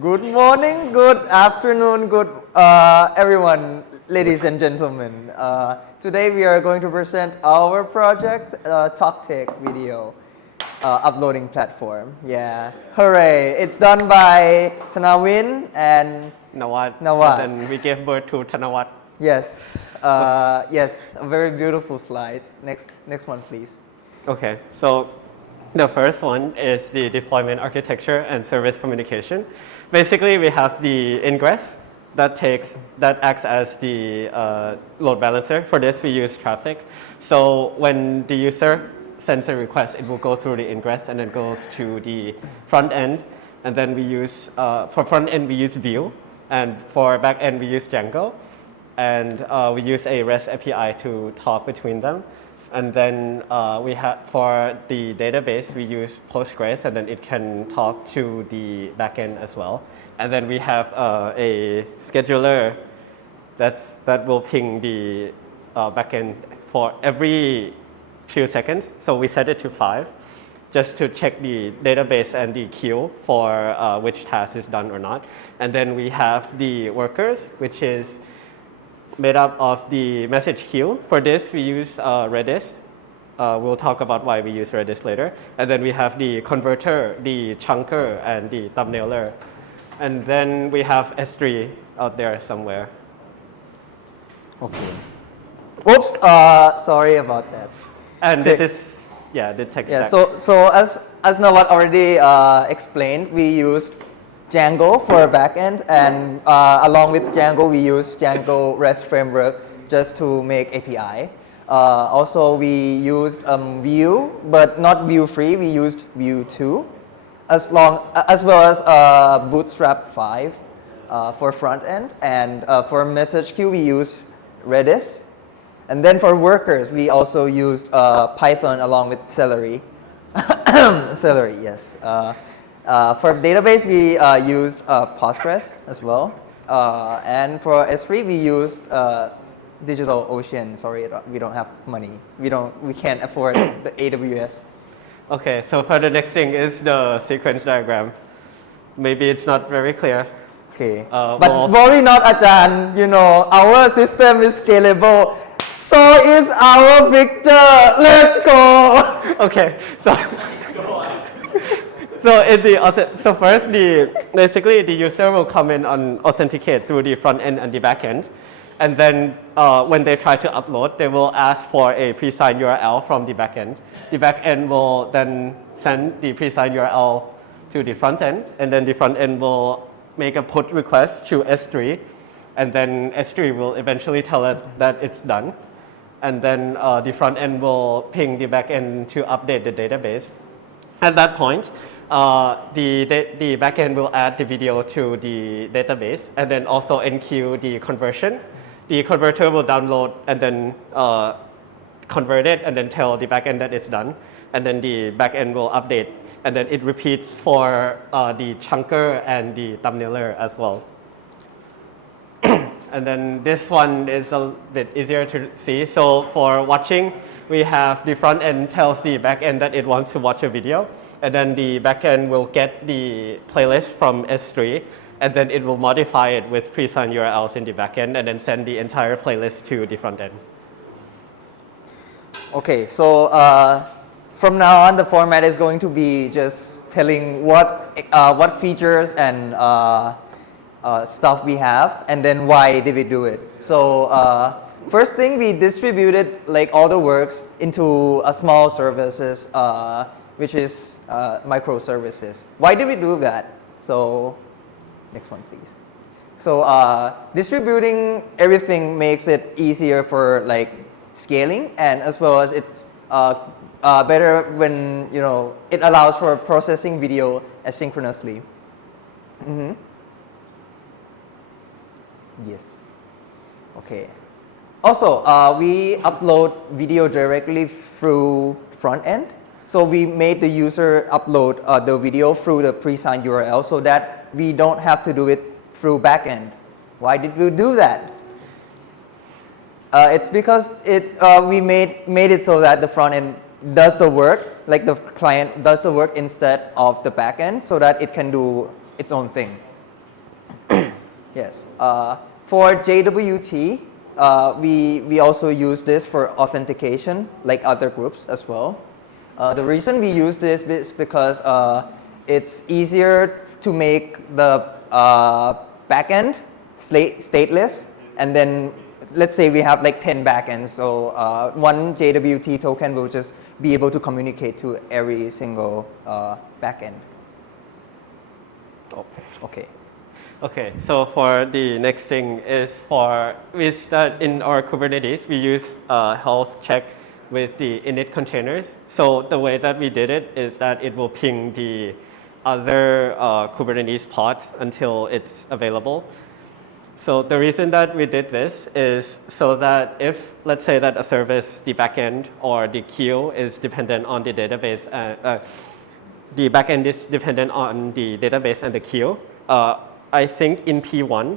Good morning, good afternoon, good everyone, ladies and gentlemen. Today we are going to present our project, TalkTech video uploading platform. Yeah, hooray! It's done by Tanawin and Nawat. Nawat. And then we gave birth to Tanawat. Yes, yes, a very beautiful slide. Next one, please. Okay, so the first one is the deployment architecture and service communication. Basically, we have the ingress that acts as the load balancer. For this, we use traffic. So when the user sends a request, it will go through the ingress and then goes to the front end. And then we use, for front end, we use Vue. And for back end, we use Django. And we use a REST API to talk between them. And then we have, for the database, we use Postgres, and then it can talk to the backend as well. And then we have a scheduler that will ping the backend for every few seconds. So we set it to 5, just to check the database and the queue for which task is done or not. And then we have the workers, which is made up of the message queue. For this, we use Redis. We'll talk about why we use Redis later. And then we have the converter, the chunker, and the thumbnailer. And then we have S3 out there somewhere. Okay. Oops, sorry about that. And this is, the tech Yeah, stack. so as Nawat already explained, we used Django for a backend, and along with Django, we use Django REST framework just to make API. Also, we used Vue, but not Vue free. We used Vue 2, as well as Bootstrap 5 for front end, and for message queue, we used Redis. And then for workers, we also used Python along with Celery. Celery, yes. For database, we used Postgres as well. And for S3, we used DigitalOcean. Sorry, we don't have money. We can't afford the AWS. Okay, so for the next thing is the sequence diagram. Maybe it's not very clear. Okay, but worry not, Ajahn. You know, our system is scalable. So is our Victor. Let's go. Okay, so so first, basically the user will come in and authenticate through the front end and the back end. And then when they try to upload, they will ask for a pre-signed URL from the back end. The back end will then send the pre-signed URL to the front end, and then the front end will make a put request to S3, and then S3 will eventually tell it that it's done. And then the front end will ping the back end to update the database. At that point, the backend will add the video to the database and then also enqueue the conversion. The converter will download and then convert it and then tell the backend that it's done. And then the backend will update. And then it repeats for the chunker and the thumbnailer as well. And then this one is a bit easier to see. So for watching, we have the front end tells the back end that it wants to watch a video. And then the backend will get the playlist from S3, and then it will modify it with pre-signed URLs in the backend, and then send the entire playlist to the front end. Okay, so from now on, the format is going to be just telling what features and stuff we have, and then why did we do it. So first thing, we distributed like all the works into a small services, which is microservices. Why did we do that? So next one, please. So distributing everything makes it easier for like scaling, and as well as it's better when it allows for processing video asynchronously. Mm-hmm. Yes. Okay. Also, we upload video directly through front end. So we made the user upload the video through the pre-signed URL so that we don't have to do it through backend. Why did we do that? It's because we made it so that the front end does the work, like the client does the work instead of the backend, so that it can do its own thing. Yes. For JWT, we also use this for authentication, like other groups as well. The reason we use this is because it's easier to make the backend stateless, and then let's say we have like 10 backends, so one JWT token will just be able to communicate to every single backend. Oh, okay. Okay, so for the next thing is that in our Kubernetes, we use health check with the init containers. So the way that we did it is that it will ping the other Kubernetes pods until it's available. So the reason that we did this is so that if, let's say that a service, the backend or the queue is dependent on the database, the backend is dependent on the database and the queue. I think in P1,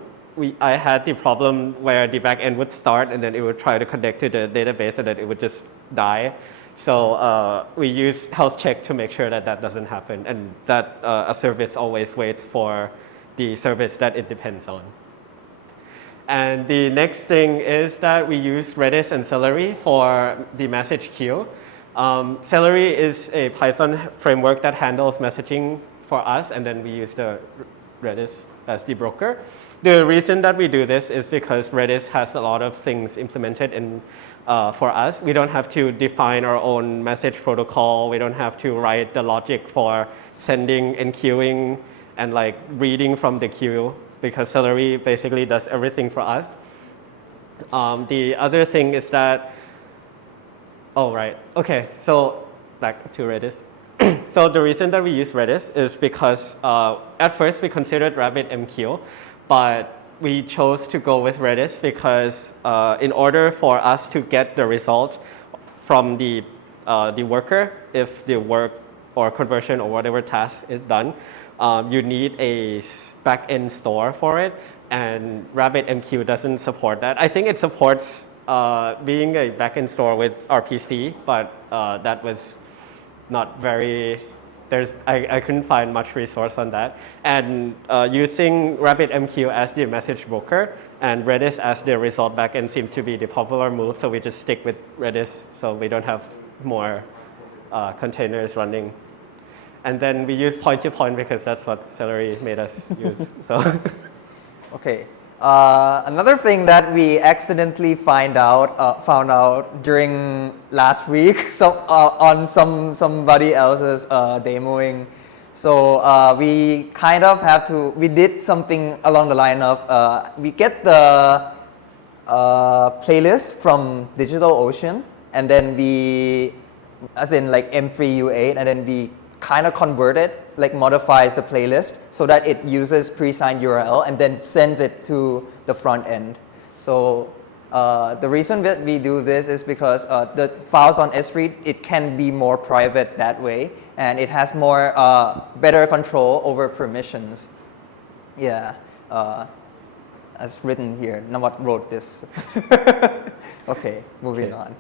I had the problem where the backend would start and then it would try to connect to the database and then it would just die. So we use health check to make sure that that doesn't happen and that a service always waits for the service that it depends on. And the next thing is that we use Redis and Celery for the message queue. Celery is a Python framework that handles messaging for us, and then we use the Redis as the broker. The reason that we do this is because Redis has a lot of things implemented in, for us. We don't have to define our own message protocol. We don't have to write the logic for sending and queuing and like reading from the queue, because Celery basically does everything for us. The other thing is that, oh right, okay, so back to Redis. So the reason that we use Redis is because at first we considered RabbitMQ, but we chose to go with Redis because in order for us to get the result from the worker, if the work or conversion or whatever task is done, you need a backend store for it, and RabbitMQ doesn't support that. I think it supports being a backend store with RPC, but that was not very, I couldn't find much resource on that. And using RabbitMQ as the message broker and Redis as the result backend seems to be the popular move, so we just stick with Redis so we don't have more containers running. And then we use point-to-point because that's what Celery made us use. So. Okay. Another thing that we accidentally found out during last week, so on somebody else's demoing. So we kind of we did something along the line of we get the playlist from DigitalOcean, and then we, as in like M3U8, and then we kind of convert it, like modifies the playlist so that it uses pre-signed URL and then sends it to the front end. So the reason that we do this is because the files on S3, it can be more private that way, and it has more better control over permissions. Yeah, as written here. Nawat wrote this. Okay, moving on.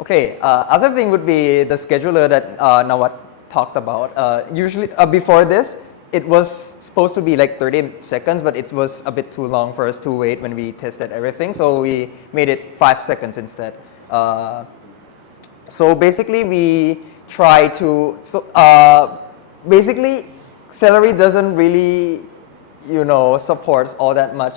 Okay, other thing would be the scheduler that Nawat talked about. Usually before this, it was supposed to be like 30 seconds, but it was a bit too long for us to wait when we tested everything, so we made it 5 seconds instead. So basically we try to, basically Celery doesn't really, supports all that much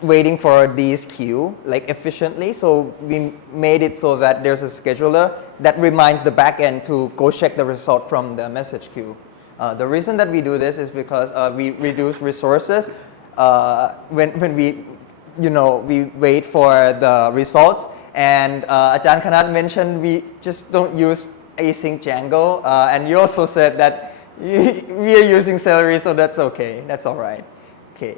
waiting for these queue like efficiently, so we made it so that there's a scheduler that reminds the backend to go check the result from the message queue. The reason that we do this is because we reduce resources when we wait for the results, and Ajahn Kanat mentioned we just don't use async Django, and you also said that we are using Celery, so that's okay, that's all right. Okay.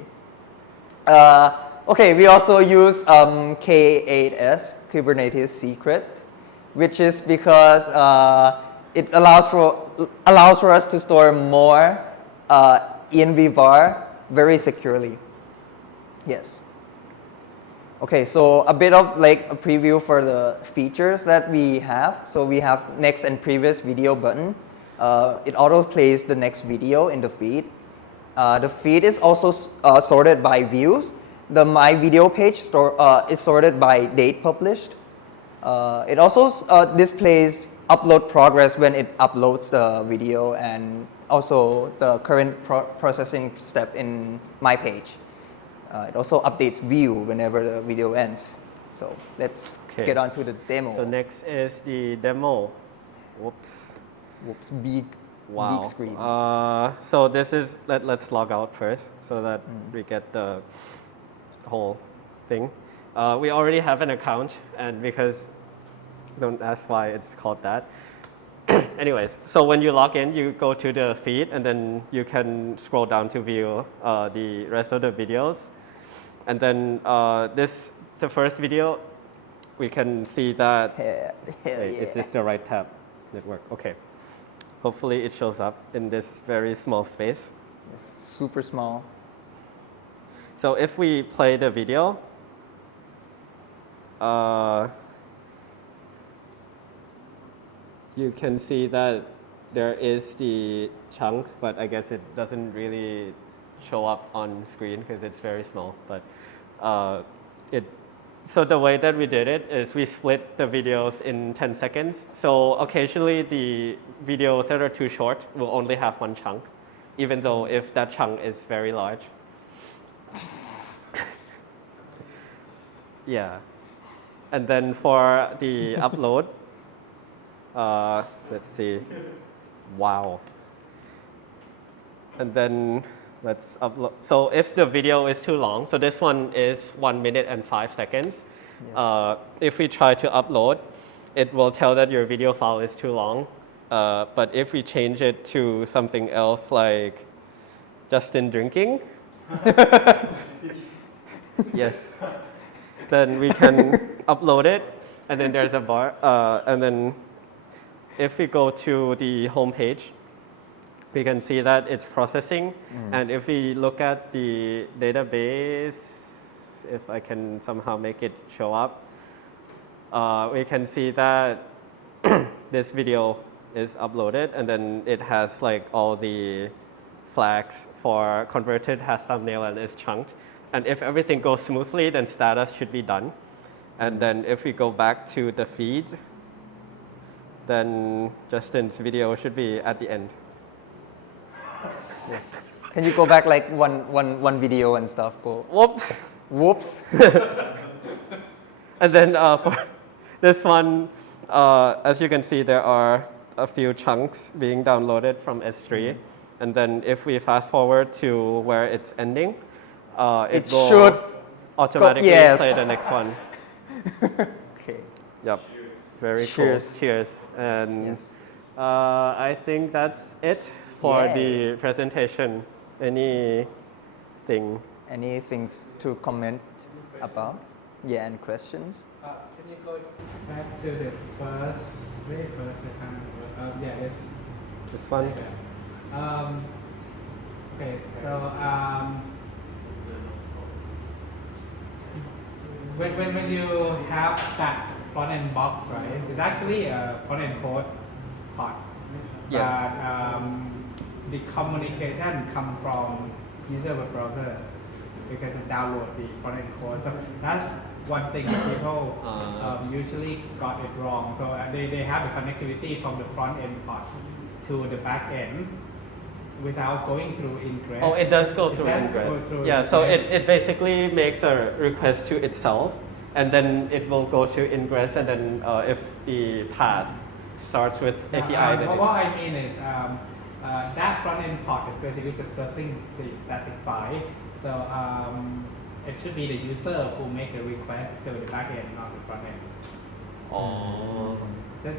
Okay, we also used K8s, Kubernetes Secret, which is because it allows for us to store more in vvar very securely. Yes. Okay, so a bit of like a preview for the features that we have. So we have next and previous video button. It auto plays the next video in the feed. The feed is also sorted by views. The My Video page is sorted by date published. It also displays upload progress when it uploads the video and also the current processing step in my page. It also updates view whenever the video ends. So let's get on to the demo. So next is the demo. Whoops. Whoops, big screen. So this is, let's log out first so that we get the whole thing. We already have an account, and because, don't ask why it's called that. Anyways, so when you log in, you go to the feed, and then you can scroll down to view the rest of the videos. And then the first video, we can see that, is this the right tab? Network, okay. Hopefully it shows up in this very small space. It's super small. So if we play the video, you can see that there is the chunk, but I guess it doesn't really show up on screen because it's very small. But so the way that we did it is we split the videos in 10 seconds. So occasionally the videos that are too short will only have one chunk, even though if that chunk is very large. Yeah. And then for the upload, let's see. Wow. And then let's upload. So if the video is too long, so this one is 1 minute and 5 seconds. Yes. If we try to upload, it will tell that your video file is too long. But if we change it to something else like Justin drinking, yes, then we can upload it. And then there's a bar. And then if we go to the home page, we can see that it's processing. And if we look at the database, if I can somehow make it show up, we can see that this video is uploaded, and then it has like all the flags for converted, has thumbnail, and is chunked. And if everything goes smoothly, then status should be done. And then if we go back to the feed, then Justin's video should be at the end. Yes. Can you go back like one video and stuff? Go. Whoops. Whoops. And then for this one, as you can see, there are a few chunks being downloaded from S3. And then if we fast forward to where it's ending, it will should automatically play the next one. Okay. Yep. Very Cheers. cool. Cheers. And Yes. I think that's it for the presentation. Anything? Any things to comment about? Yeah, and questions? Can you go back to the very first, I can't remember. Yeah, it's This one? okay, so when you have that front end box, right, it's actually a front end code part. Yes. But the communication comes from user web browser because it download the front end code. So that's one thing that people usually got it wrong. So they have a connectivity from the front end part to the back end without going through ingress. Oh, it does go through ingress. Yeah, so it basically makes a request to itself, and then it will go to ingress, and then if the path starts with API, then what I mean is that front end part is basically just serving the static file. So it should be the user who make a request to the back end, not the front end. Oh.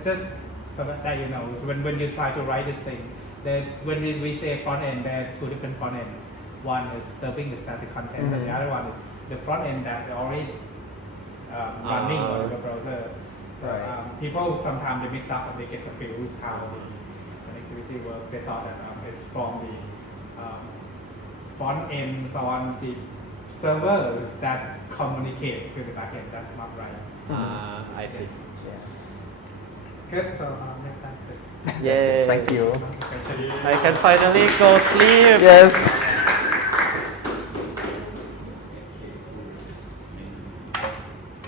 Just so that you know, when you try to write this thing, when we say front end, there are two different front ends. One is serving the static contents, and the other one is the front end that already running on the browser. So people sometimes they mix up and they get confused how the connectivity works. They thought that it's from the front ends on the servers that communicate to the backend. That's not right. I see. Good. So that's it. Yay. Thank you. I can finally go sleep. Yes.